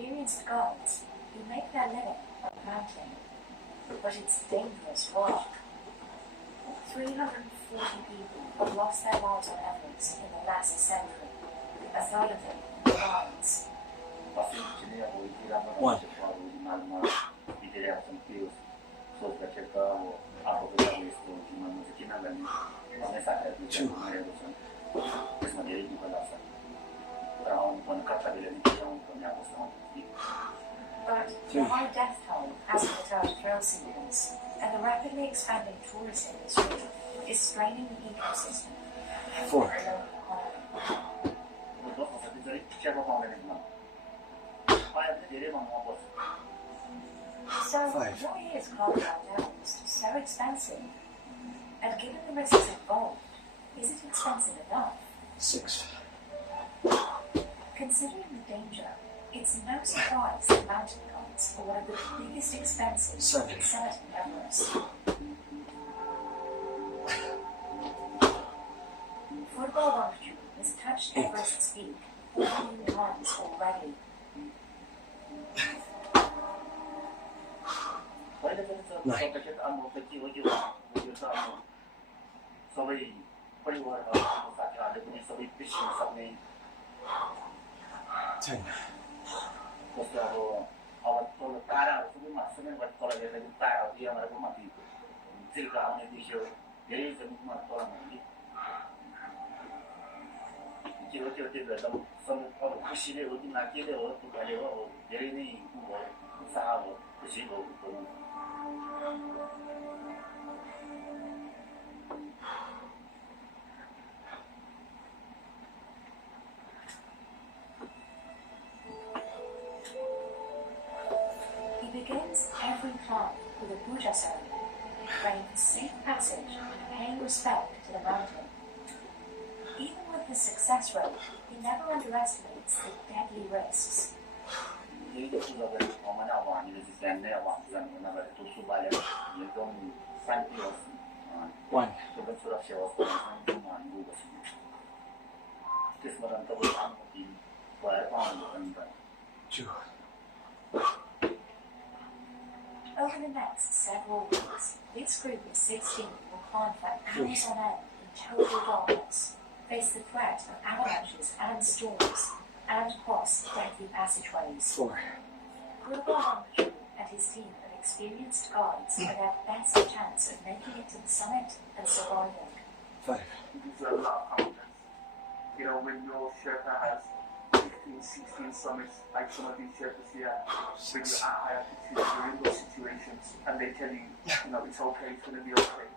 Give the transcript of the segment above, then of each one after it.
experienced guides who make their living on the mountain. But it's dangerous work. 340 people have lost their lives on Everest in the last century. A third of them guides. One. Two. But the high death toll hasn't deterred thrill seekers, and the rapidly expanding tourist industry is straining the ecosystem. 4. So, 5. why is climbing Mount Everest so expensive? And given the risks involved, is it expensive enough? 6. Considering the danger, it's no surprise that mountain guides are one of the biggest expenses 7. in summiting Everest. Football longitude has touched 8. Everest's peak 14 times already. Nine. 10. He begins every climb with a puja ceremony, praying for safe passage and paying respect to the mountain. Even with his success rate, he never underestimates the deadly risks. 1. 2. Over the next several weeks, this group of 16 will climb for hours on end in total darkness, face the threat of avalanches and storms, and cross deadly passageways. 4. Gurubal and his team of experienced guides are their best chance of making it to the summit and surviving. 5. It gives you a lot of confidence. You know, when your Sherpa has 15, 16 summits, like some of these Sherpas here, when you're at high altitude, you're in those situations, and they tell you, you know, it's okay, it's going to be okay.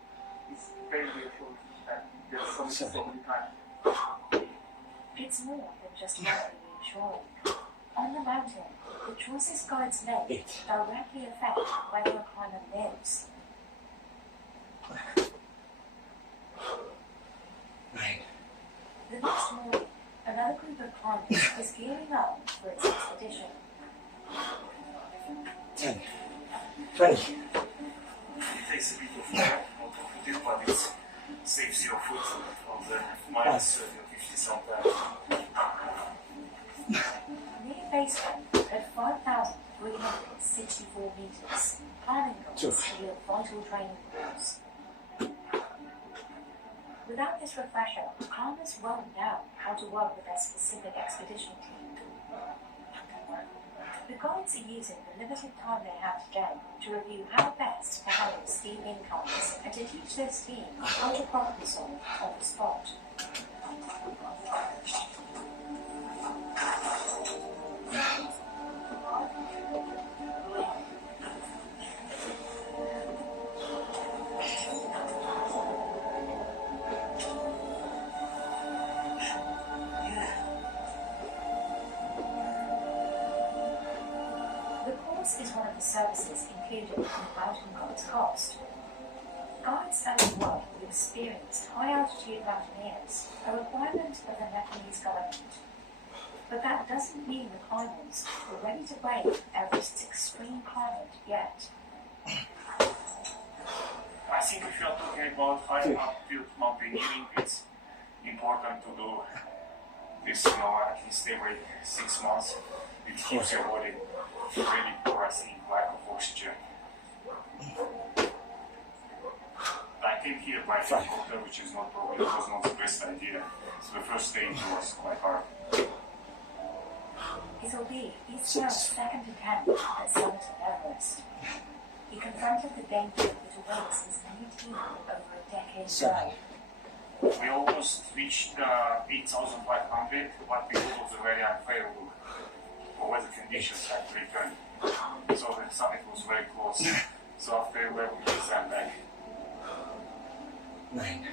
It's very reassuring that there's summits so many times. It's more than just very reassuring. On the mountain, the choices guides make 8. directly affect whether a climber lives. 9. The next morning, another group of climbers is gearing up for its expedition. 10. 20. It takes a bit of time on top of it, but it saves your foot on the minus 30 or 50 sometimes. Near base camp at 5,364 meters, climbing goals can be a vital training course. Without this refresher, climbers won't know how to work with their specific expedition team. The guides are using the limited time they have today to review how best to handle steep inclines and to teach this team how to problem solve on the spot. Is one of the services included in the mountain guide's cost. Guides only work with experienced high-altitude mountaineers, a requirement of the Nepalese government. But that doesn't mean the climbers are ready to brave Everest's extreme climate yet. I think if you're talking about high-altitude mountaineering, it's important to do this, at least every 6 months. It keeps your body really progressing lack of oxygen. I came here by helicopter, which is not probably was not the best idea. So the first stage was quite hard. It'll be his second attempt at summiting Everest. He confronted the danger that awaits his new team over a decade ago. We almost reached 8,500, but because of the very unfavorable weather conditions had to return. So the summit was very close. So after 11 years, I'm back. 9.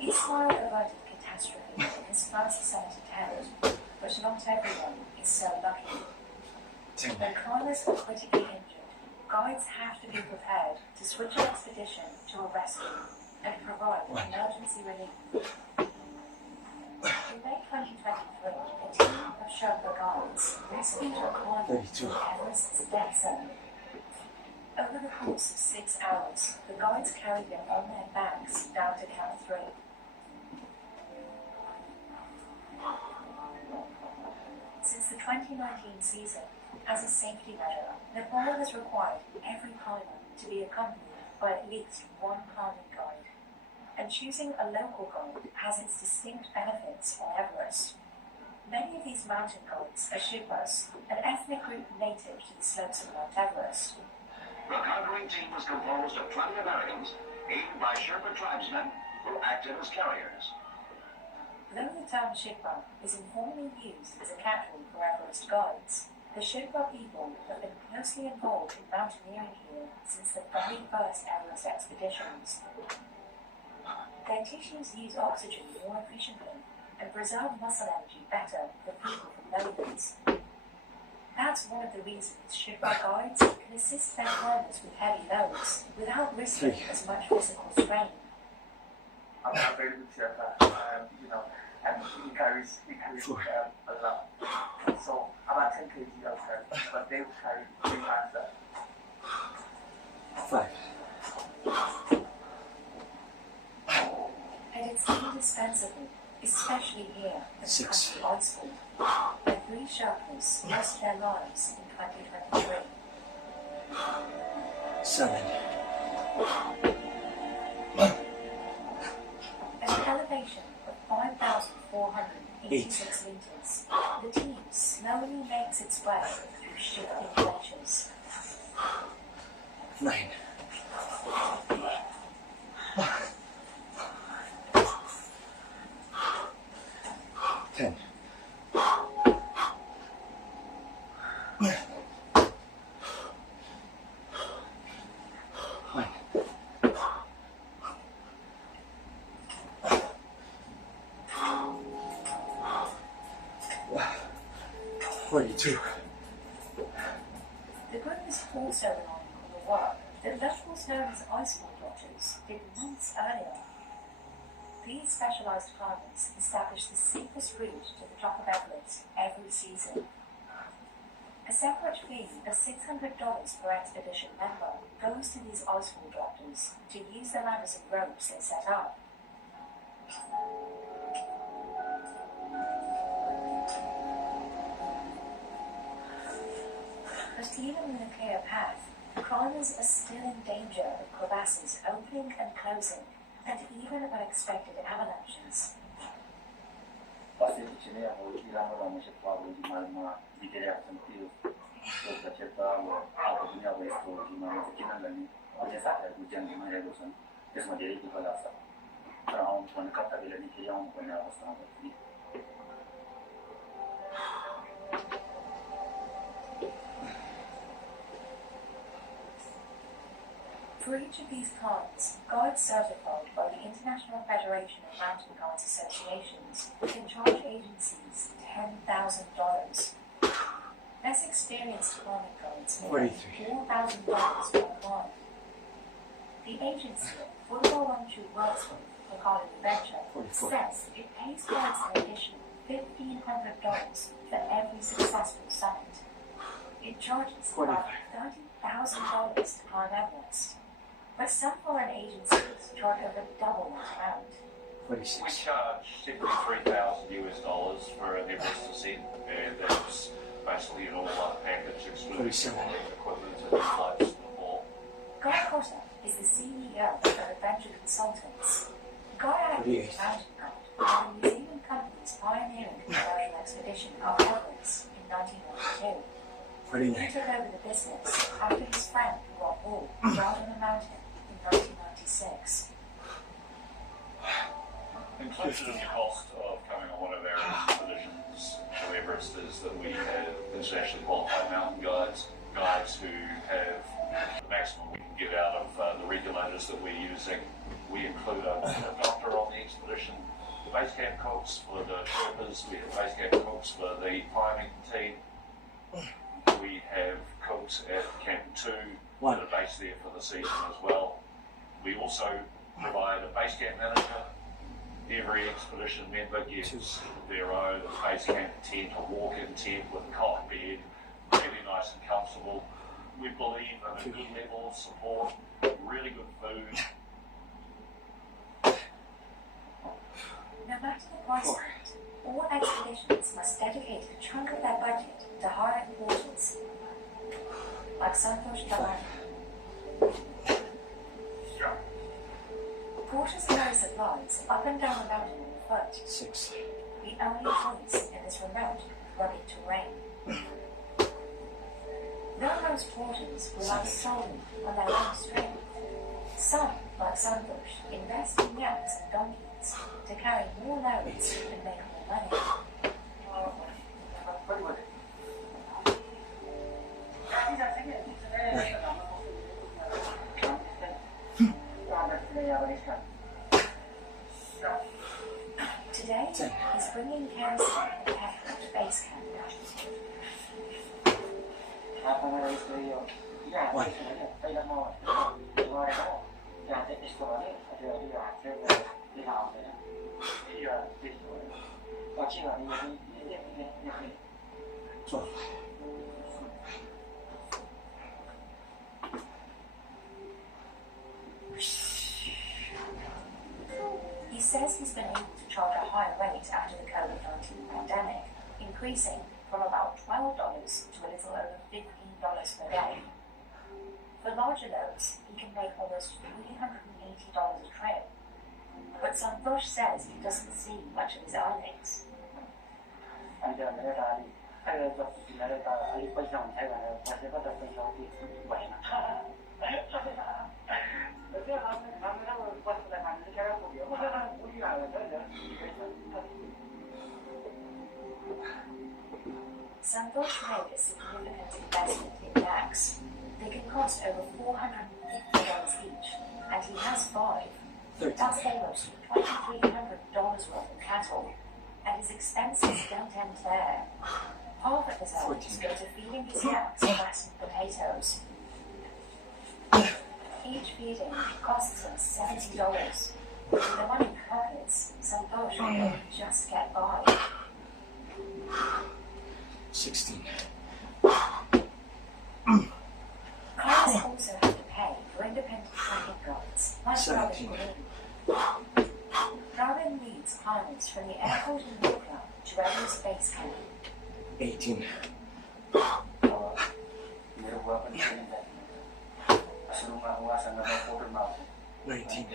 Israel averted catastrophe in his first summit attempt, but not everyone is so lucky. 10. When climbers are critically injured, guides have to be prepared to switch an expedition to a rescue and provide emergency relief. In May 2023, a team of Sherpa guides rescued a climber from Everest's death zone. Over the course of 6 hours, the guides carried them on their backs down to Camp 3. Since the 2019 season, as a safety measure, Nepal has required every climber to be accompanied by at least one climbing guide. And choosing a local guide has its distinct benefits on Everest. Many of these mountain guides are Sherpas, an ethnic group native to the slopes of Mount Everest. The conquering team was composed of 20 Americans, aided by Sherpa tribesmen who acted as carriers. Though the term Sherpa is informally used as a catch-all for Everest guides, the Sherpa people have been closely involved in mountaineering here since the very first Everest expeditions. Their tissues use oxygen more efficiently and preserve muscle energy better than people from lowlands. That's one of the reasons Sherpa guides can assist their climbers with heavy loads without risking as much physical strain. I'm a very good Sherpa, and he carries a lot. So about 10 kg outside, but they will carry 3 times that. 5. And it's indispensable, especially here at the 6. country Iceland, where 3 Sherpas lost their lives in 2023. 7. At an elevation of 5,486 meters, the team slowly makes its way through shifting glaciers. 9. 10. 42. The group is also relying on the work that locals known as icefall doctors did months earlier. These specialised climbers establish the safest route to the top of Everest every season. A separate fee of $600 per expedition member goes to these icefall doctors to use the ladders and ropes they set up. But even with a clear path, climbers are still in danger of crevasses opening and closing, and even unexpected avalanches. For each of these climbs, guides certified by the International Federation of Mountain Guides Associations can charge agencies $10,000. Less experienced climbing guides may pay $4,000 per climb. The agency Football Onto works with, Makali Venture, says it pays guides an additional $1,500 for every successful summit. It charges about $30,000 to climb Everest. But some foreign agencies charge over double that amount. 46. We charge $73,000 for the Everest ascent, and that's basically an all-one package excluding 37. equipment and flights to the ball. Guy Cotter is the CEO of Adventure Consultants. Guy acted as mountain guide on the New Zealand company's pioneering commercial expedition up Everest in 1992. He 49. took over the business after his friend Rob Hall died on a mountain in 1996. Included in the cost of coming on one of our expeditions to Everest is that we have internationally qualified mountain guides who have the maximum we can get out of the regulators that we're using. We include a doctor on the expedition, base camp cooks for the Sherpas, we have base camp cooks for the climbing team, we have cooks at Camp 2 that are based there for the season as well. We also provide a base camp manager. Every expedition member gets their own base camp tent, a walk-in tent with a cot bed, really nice and comfortable. We believe in a good level of support, really good food. No matter the price point, all expeditions must dedicate a chunk of their budget to hiring porters, like Santosh Dhawan. Porters carry supplies up and down the mountain on foot, 6. the only choice in this remote, rugged terrain. Though most porters rely solely on their own strength, some, like Santosh, invest in yaks and donkeys to carry more loads and make more money. Today, he's bringing kerosene and petrol to base camp. 12. He says he's been able to charge a higher rate after the COVID-19 pandemic, increasing from about $12 to a little over $15 per day. For larger loads, he can make almost $380 a trip. But Santosh says he doesn't see much of his earnings. Santosh made a significant investment in yaks. They can cost over $450 each, and he has 5. 13. That's almost $2,300 worth of cattle, and his expenses don't end there. Half of his earnings go to feeding his yaks grass and potatoes. Each feeding costs him $70. With the money in pockets, Santosh will just get by. 16. Clients also have to pay for independent tracking guides, like Robin 17. Green. Robin leads climbers from the airport in Auckland to Everest Base Camp. 18. 19.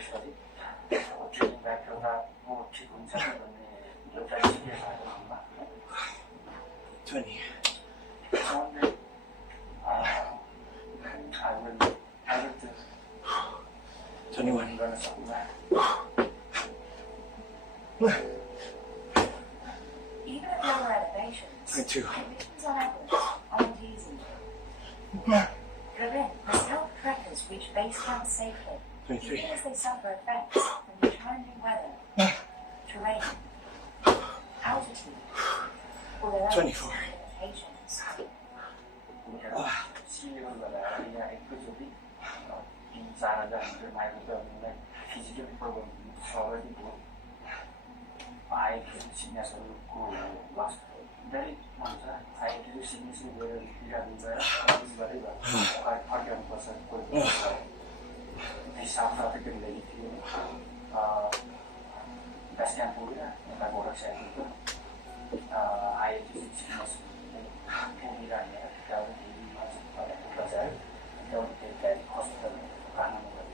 20. 21. Even at lower elevations, 22. conditions on Everest aren't easy. Rabin must help trekkers reach base camp safely, 23. even as they suffer effects from the challenging weather, terrain, altitude, or their own 24. limitations. 돈이라는 그다음에 이 것을 이렇게 코스트를 가는 거예요.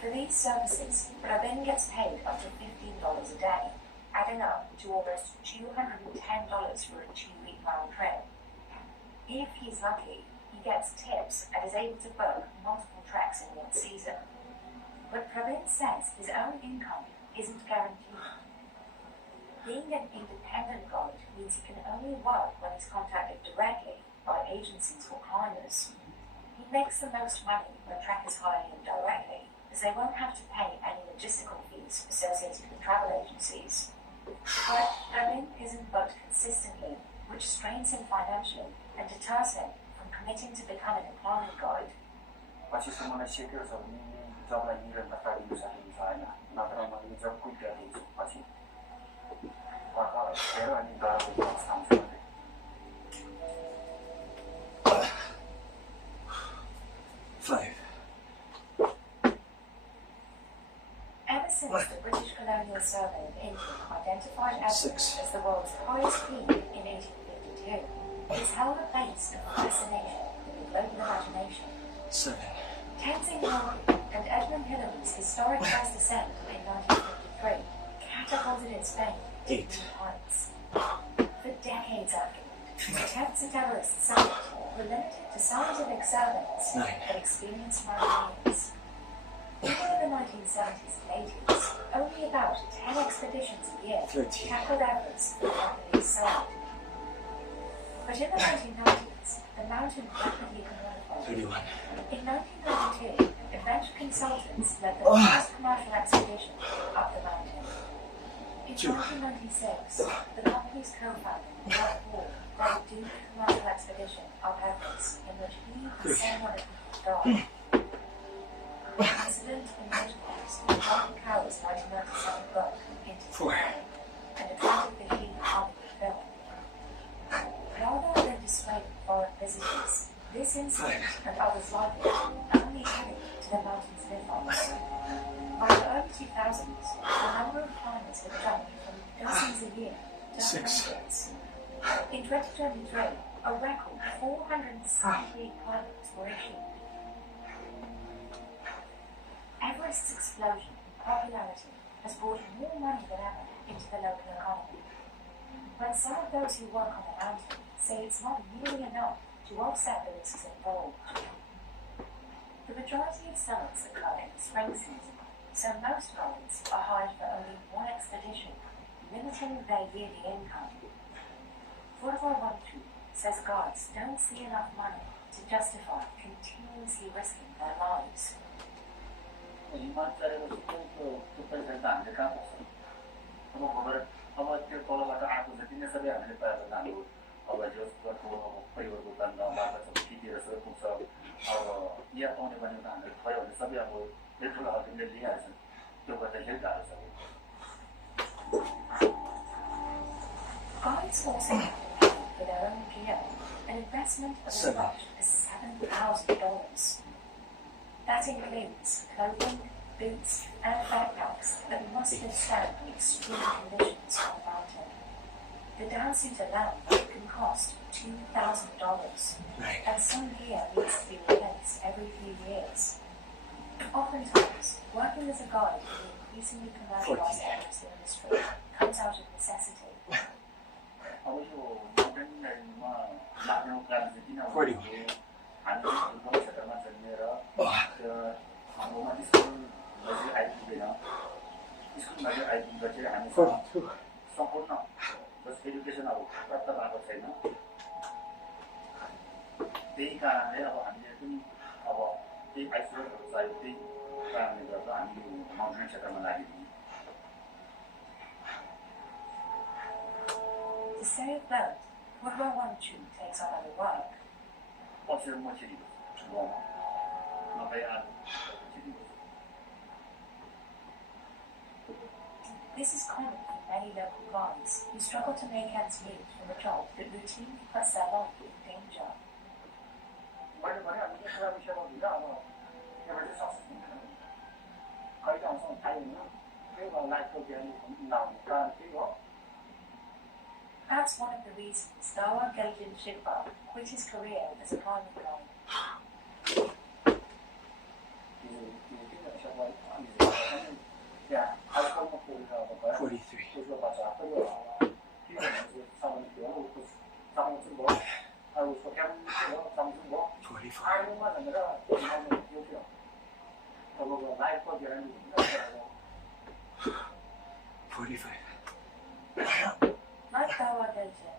For these services, Rabin gets paid up to $15 a day, adding up to almost $210 for a 2-week round trip. If he's lucky, he gets tips and is able to book multiple treks in one season. But Pravin says his own income isn't guaranteed. Being an independent guide means he can only work when he's contacted directly by agencies or climbers. He makes the most money when trekkers hire him directly, as they won't have to pay any logistical fees associated with travel agencies. But Pravin isn't booked consistently, which strains him financially and deters him from committing to becoming a climbing guide. पछि मलाई secure छ भने जबलाई निरन्तर दिनु सकिन्छ होइन नत्र मैले जब क्विट गरिदिन्छु पछि हेर अनि डरको अवस्था हुन्छ भने 5. Ever since the British Colonial Survey of India identified Everest 6. as the world's highest peak in 1852, it's held a place of fascination with the global imagination. 7. Tenzing Norgay and Edmund Hillary's historic first ascent in 1953 catapulted its fame to 8. new heights. For decades afterward, attempts at Everest summit were limited to scientific surveys 9. that experienced mountaineers. Even in the 1970s and 80s, only about 10 expeditions a year 13. tackled Everest from the Japanese side. But in the 1990s, the mountain rapidly commodified. 31. In 1992, adventure consultants led the first commercial expedition up the mountain. In 1996, the company's co-founder, Mark Wall, led a doomed commercial expedition up Everest, in which he and 700 people died. The incident emerged from Martin Cowell's 1997 book, Into the 4. Fire, and attracted the heat of Hollywood film. Rather than dissuading foreign visitors, this incident and others like it only added to the mountain's mythos. By the early 2000s, the number of climbers had jumped from dozens a year to 6. hundreds. In 2023, a record 478 climbers were issued. Everest's explosion in popularity has brought more money than ever into the local economy. When some of those who work on the mountain say it's not nearly enough to offset the risks involved. The majority of summits occur in the spring season, so most guides are hired for only one expedition, limiting their yearly income. Furthermore, says guides don't see enough money to justify continuously risking their lives. हिमालयको त्यो पैसा त हामीले कहाँ पाउँछौँ अब खबर अब त्यो तलबाट आएको जति नै सबै हामीले पाएको त हाम्रो अब जसको अब परिवारको काममा बाबासँग खिचेर सबै पुग्छ अब यहाँ पाउने भनेको त हामीले खयो भने सबै अब ठुलो हकिमले लिइहाल्छन् त्यो गर्दाखेरि गाह्रो छ Guides also have to pay for their own gear, an investment of as much as $7,000. That includes clothing, boots, and backpacks that must withstand extreme conditions on the mountain. The downsuit alone can cost $2,000, and some gear needs to be replaced every few years. Oftentimes, working as a guide in the increasingly commercialized tourism industry comes out of necessity. अब यो मोuntainमा लाग्नु कारण चाहिँ किन भने हामी गाउँ क्षेत्रमा जन्मेर हाम्रोमा स्कुल नजिक आइपुग्दैन स्कुल नजिक आइपुग्दा चाहिँ हामी सम्पूर्ण जस एजुकेसन अब प्राप्त भएको छैन त्यही कारणले अब हामीले पनि अब त्यही आइसोलेटहरू चाहियो त्यही कारणले गर्दा हामी माउन्टेन क्षेत्रमा लाग्यौँ To stay afloat, Woodrow takes on other work. पछि म छिरी गाउँमा नभए आज छिरी This is common for many local guides who struggle to make ends meet from a job that routinely puts their life in danger. मैले भने अब यो कुरा विषयमा भन्दा अब एउटा चाहिँ सक्सेस हुँदैन कहिले आउँछ थाहै हुँदैन त्यही भएर लाइफको ज्ञान नहुने कारण त्यही हो That's one of the reasons Dawa Geljin Shidba quit his career as a climbing guide. Yeah, I come up with 43. I was for Kevin, something more. 45. I don't want another. I will live for the 45. Like Dawa Geljin,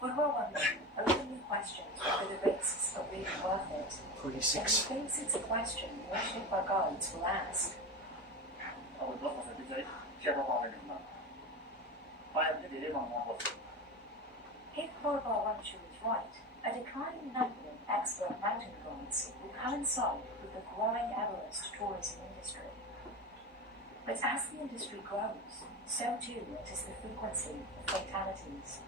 Football Wonder openly questions whether the risks are really worth it. And he 46. thinks it's a question no Shidba guides will ask. I would love to say, Cheval anymore. I am the dilemma of If Football Wonder is right, a declining number of expert mountain guides will coincide with the growing Everest tourism industry. But as the industry grows, so too does the frequency of fatalities.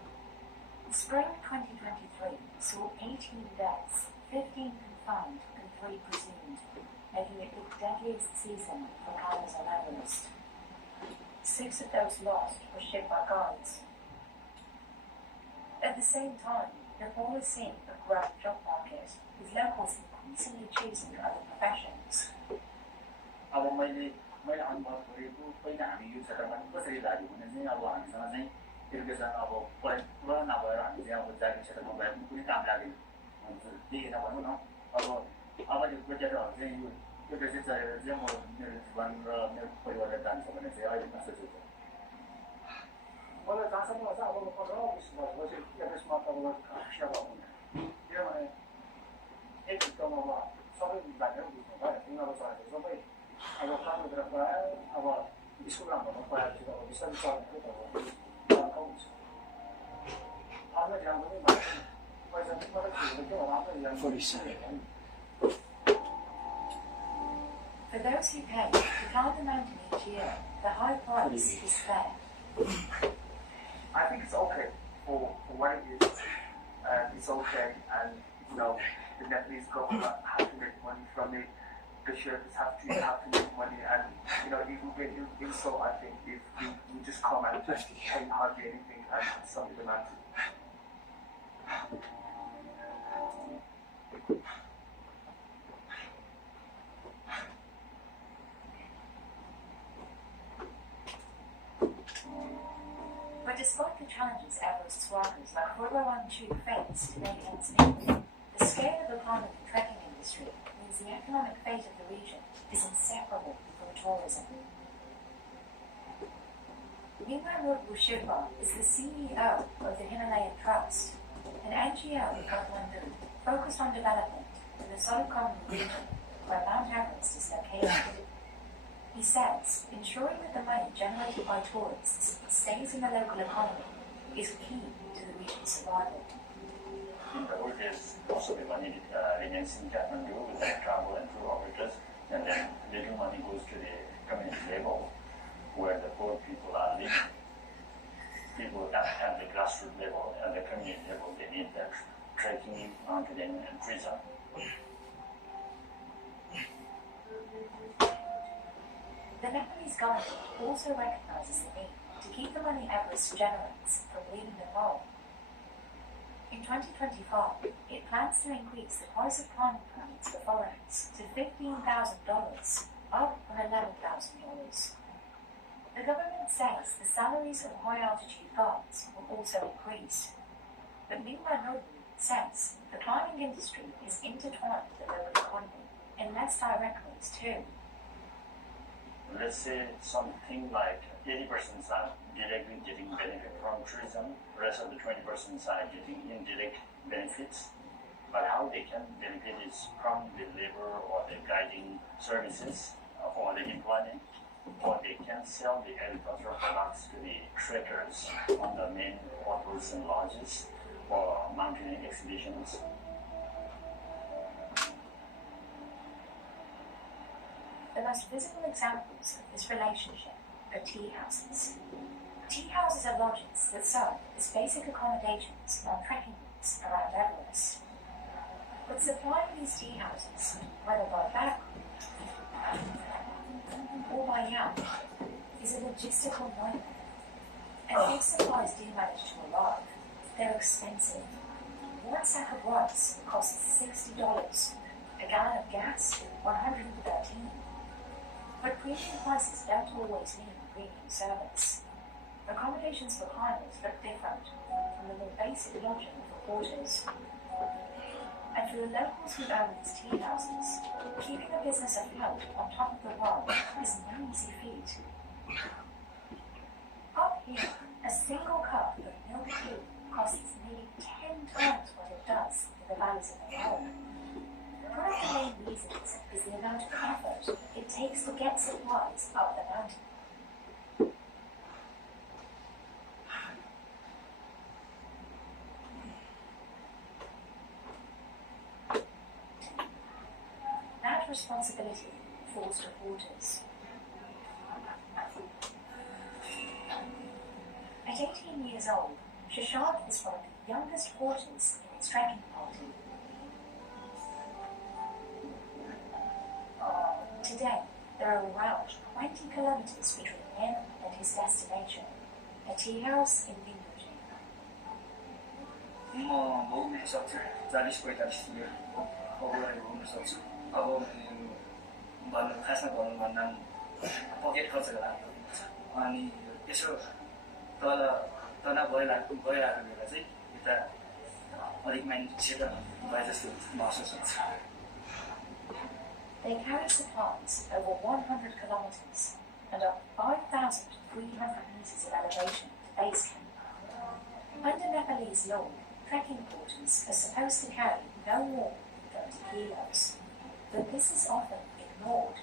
Spring 2023 saw 18 deaths, 15 confirmed and 3 presumed, making it the deadliest season for climbers on Everest. 6 of those lost were Shidba guides. At the same time, Nepal is seeing a growing job market, with locals increasingly choosing other professions. अब मैले अनुभव गरेको पहिला हामी यो क्षेत्रमा कसरी लाग्यो भने चाहिँ अब हामीसँग चाहिँ एजुकेसन अब पुरा नभएर हामी चाहिँ अब जागिर क्षेत्रमा गएर कुनै काम लागेन देखेन भनौँ न अब यो केटाहरू चाहिँ यो बेसी चाहिएर चाहिँ म मेरो जीवन र मेरो परिवारलाई जान्छ भने चाहिँ अहिले सोचेको छ मलाई जहाँसम्म लाग्छ अब 15-20 वर्षपछि एभरेस्टमा तपाईँको सेवा हुने किनभने एक भित्तामा अब सबै जानेर बुझ्नु भयो तिनीहरू चलाएको सबै अब कामतिर गएर अब स्कुल राम्रो पढाएपछि अब बिस्तारै चलाएको त हुन्छ आफ्नो ध्यान पनि पैसा पनि मात्रै के होला आफ्नो ध्यान 47. For those who pay to climb the mountain each year, the high price is fair. I think it's okay for what it is. It's okay, and you know, the Nepalese government have to make money from it. The Sherpas have to make money, and you know, it will get you insult. I think if you just come and just pay hardly anything and some of the mountain. But despite the challenges Everest's workers like Rowan Chu face to make ends meet, the scale of the climbing and trekking industry means the economic fate of the region is inseparable from tourism. Nimrod Shidba is the CEO of the Himalayan Trust, an NGO in Kathmandu focused on development in the Solomon region where Mount Everest is located. He says ensuring that the money generated by tourists stays in the local economy is key to the region's survival. In the old days, most of the money remains in Kathmandu with the travel and tour operators, and then little money goes to the community level where the poor people are living. People at the grassroots level and the community level, they need that trekking, mountaineering, and tourism. The Nepalese government also recognizes the need to keep the money Everest generates from leaving Nepal. In 2025, it plans to increase the price of climbing permits for foreigners to $15,000, up from $11,000. The government says the salaries of high-altitude guides will also increase. But Nimrod says the climbing industry is intertwined with the local economy in less direct ways too. Let's say something like 80% are directly getting benefit from tourism, the rest of the 20% are getting indirect benefits. But how they can benefit is from the labor or the guiding services or the employment, or they can sell the agricultural products to the trekkers on the main hotels and lodges or mountaineering exhibitions. The most visible examples of this relationship are tea houses. Tea houses are lodges that serve as basic accommodations on trekking routes around Everest. But supplying these tea houses, whether by back or by yacht, is a logistical nightmare. And if supplies do manage to arrive, expensive. One sack of rice costs $60. A gallon of gas, $113. But premium prices don't always mean premium service. Accommodations for climbers look different from the more basic lodging for porters. And for the locals who own these tea houses, keeping a business afloat on top of the world is no easy feat. Up here, a single cup of milk tea costs nearly 10 times what it does in the valleys of the world. One of the main reasons is the amount of effort it takes to get supplies up the mountain. That responsibility falls to porters. At 18 years old, Shashank is one of the youngest porters in its trekking party. Today, there are around 20 kilometers between him and his destination, a tea house in Binbuji. घुम्न सक्छु 40-45 kilometre घुम्न सक्छु अब भन्नु खासमा भन्नुभन्दा pocket खर्च लाग्नु हुन्छ अनि यसो तल गइरहेको बेला चाहिँ यता अलिक मान्छे भए जस्तो महसुस हुन्छ. They carry supplies over 100 kilometers and up 5,300 meters of elevation to base camp. Under Nepalese law, trekking porters are supposed to carry no more than 30 kilos, but this is often ignored.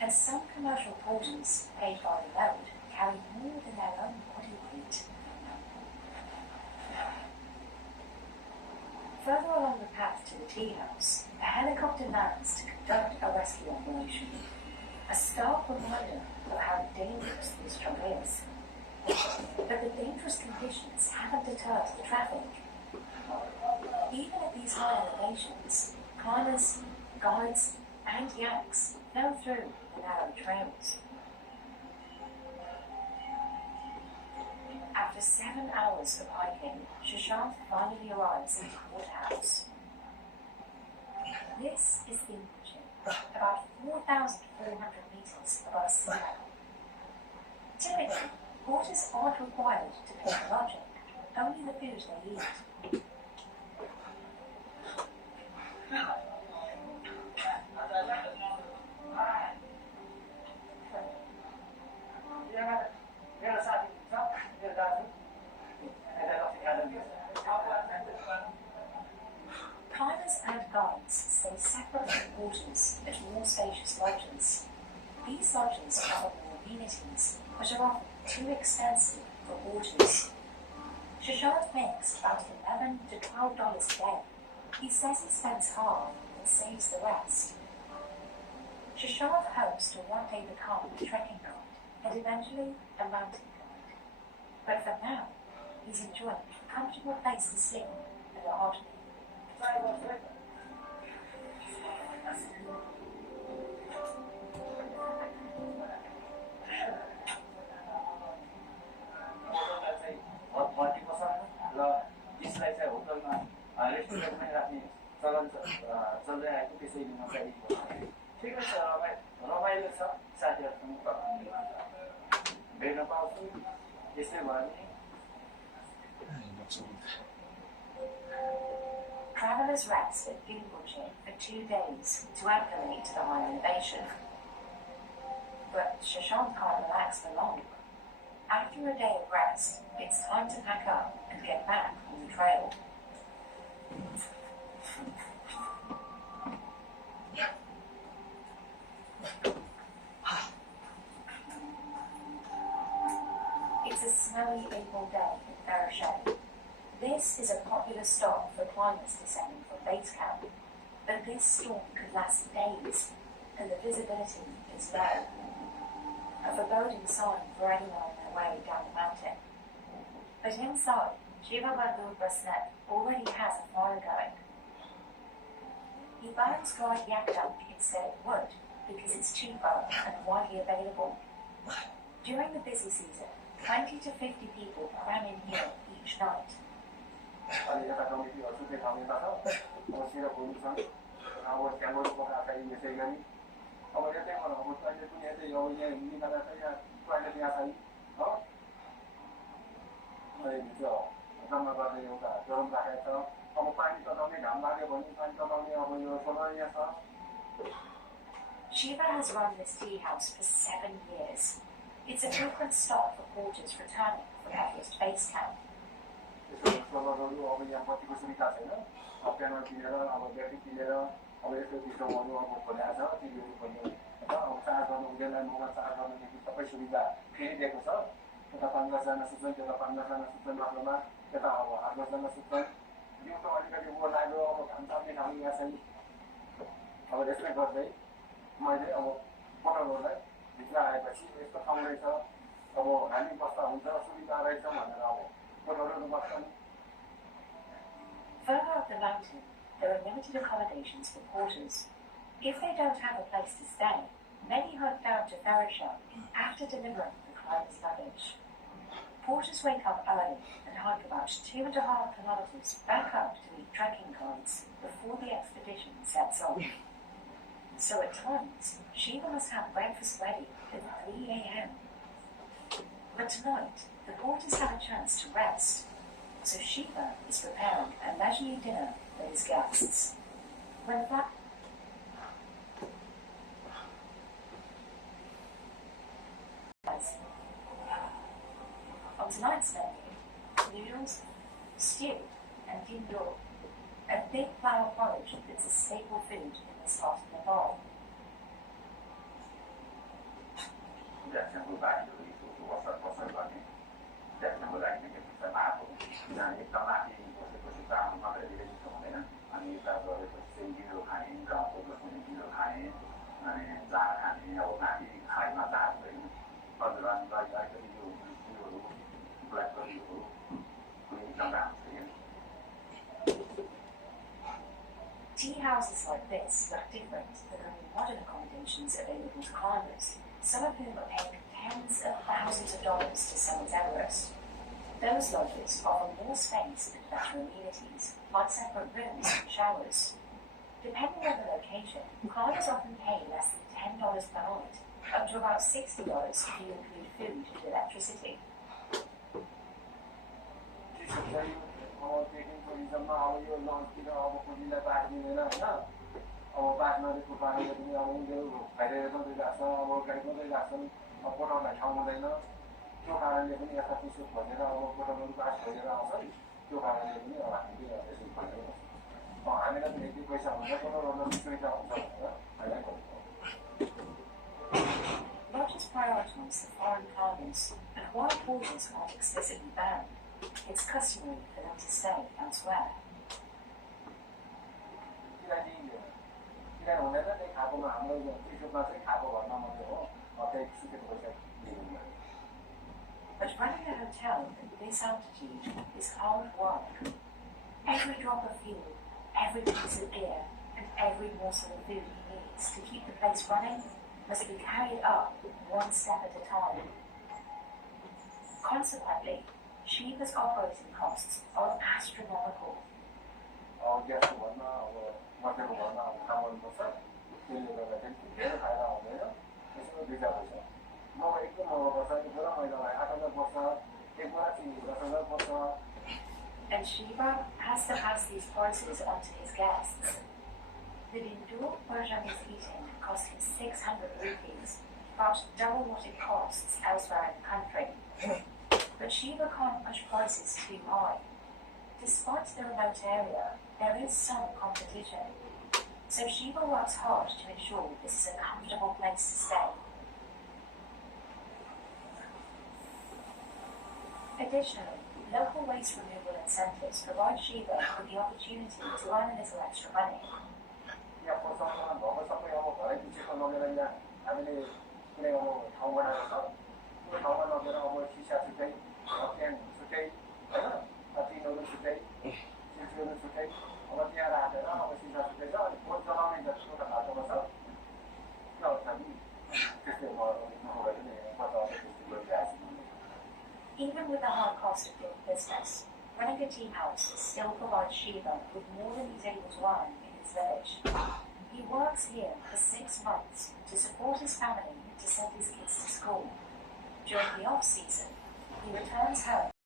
And some commercial porters, paid by the load, carry more than their own body weight. Further along the path to the tea house, a helicopter lands to conduct a rescue operation, a stark reminder of how dangerous this job is. But the dangerous conditions haven't deterred the traffic. Even at these high elevations, climbers, guides, and yaks fell through the narrow trails. After 7 hours of hiking, Shashank finally arrives at the courthouse. This is Binbuji, about 4,400 meters above sea level. Typically, porters aren't required to pay for lodging, only the food they eat. Climbers and guides stay separate from porters at more spacious lodges. These lodges offer more amenities, but are often too expensive for porters. Shashank makes about $11 to $12 a day. He says he spends half and saves the rest. Shashank hopes to one day become a trekking guide and eventually a mountain guide. But for now, he's enjoying a comfortable place to sleep and a hot meal. रेस्टुरेन्टमै राख्ने चलन चल्दै आएको त्यसैले नचाहिने ठिकै छ रमाइलो छ साथीहरूसँग भेट्न पाउँछु यसै भयो नि. Travelers rest at Binbuji for 2 days to acclimate to the high elevation. But Shashank can't relax for long. After a day of rest, it's time to pack up and get back on the trail. It's a snowy April day in Farashay. This is a popular stop for climbers descending from base camp, but this storm could last days, and the visibility is low. A foreboding sign for anyone on their way down the mountain. But inside, Shivabadu Brasnet already has a fire going. He burns dried yak dung instead of wood because it's cheaper and widely available. During the busy season, 20 to 50 people cram in here each night. अनि यता कमिटीहरू सुत्ने ठाउँ यता छ अब सिरपहरू छन् अब त्यहाँ गएर पकाएर खाइ यसै गरी अब यतै अब टोइलेट पनि यतै अब यहाँ निकालेर चाहिँ यहाँ टोइलेट यहाँ छैन हो भित्र जम्मा गर्दै एउटा गरम राखेको छ अब पानी तताउने घाम लाग्यो भने पानी तताउने अब यो सोलर यहाँ छ. Shiva has run this tea house for 7 years. It's a frequent stop for porters returning from Everest Base Camp. सोलरहरू अब यहाँ बत्तीको सुविधा छैन प्यानल किनेर अब ब्याट्री किनेर अब यस्तो सिस्टमहरू अब खोलेको छ टिभीहरू खोल्यो अब चार्ज गर्नु हुँदैन मोबाइल चार्ज गर्नुदेखि सबै सुविधा फेरि दिएको छ यता 5-10जना सुत्छन् त्यता 5-10जना सुत्छन् बाटोमा यता अब 8-10जना सुत्छन् दिउँसो अलिकति वो लाग्यो अब घाम ताप्ने ठाउँ यहाँ छैन अब यसले गर्दै मैले अब पटलहरूलाई भित्र आएपछि यस्तो ठाउँ रहेछ अब हामी बस्दा हुन्छ सुविधा रहेछ भनेर अब पटलहरू बस्छन्. Further up the mountain, there are limited accommodations for porters. If they don't have a place to stay, many hunt down to Ferisha after delivering the climbers' luggage. Porters wake up early and hike about 2.5 kilometers back up to meet trekking guides before the expedition sets off. So at times, Shiva must have breakfast ready at 3 a.m. But tonight, the porters have a chance to rest. So Shiva is preparing a leisurely dinner for his guests. When on tonight's menu, noodles, stew, and dindo, a big flour porridge that's a staple food in this part of Nepal. Tea houses like this look different than the modern accommodations available to climbers, some of whom are paying tens of thousands of dollars to summit Everest. Those lodges offer more space and better amenities, like separate rooms and showers. Depending on the location, climbers often pay less than $10 per night, up to about $60 if you include food and electricity. टुरिज्ममा अब यो लन्चतिर अब खोजीलाई राखिदिँदैन होइन अब बाँच्नेको पानीले पनि अब उनीहरू भइरहेर मात्रै राख्छ अब गाडी मात्रै राख्छन् अब पोटाउनलाई ठाउँ हुँदैन त्यो कारणले पनि यता त्यसो भनेर अब पोटाउनु बास भइरहेर आउँछन् त्यो कारणले पनि अब हामीले यसो भनेर हामीलाई पनि यति पैसा हुन्छ पोटाउन सुविधा हुन्छ भनेर हामीलाई भनेको. Lodges prioritize the foreign climbers, and while porters aren't explicitly banned, it's customary for them to stay elsewhere. But running a hotel at this altitude is hard work. Every drop of fuel, every piece of gear, and every morsel of food he needs to keep the place running must be carried up one step at a time. Consequently, Shiva's operating costs are astronomical. And Shiva has to pass these prices on to his guests. The indoor version he's eating cost him 600 rupees, about double what it costs elsewhere in the country. But Shiva can't push prices too high. Despite the remote area, there is some competition. So Shiva works hard to ensure this is a comfortable place to stay. Additionally, local waste removal incentives provide Shiva with the opportunity to earn a little extra money. Even with the high cost of doing business, running a tea house still provides Shiva with more than he's able to earn in his village. He works here for 6 months to support his family to send his kids to school. During the off-season, he returns home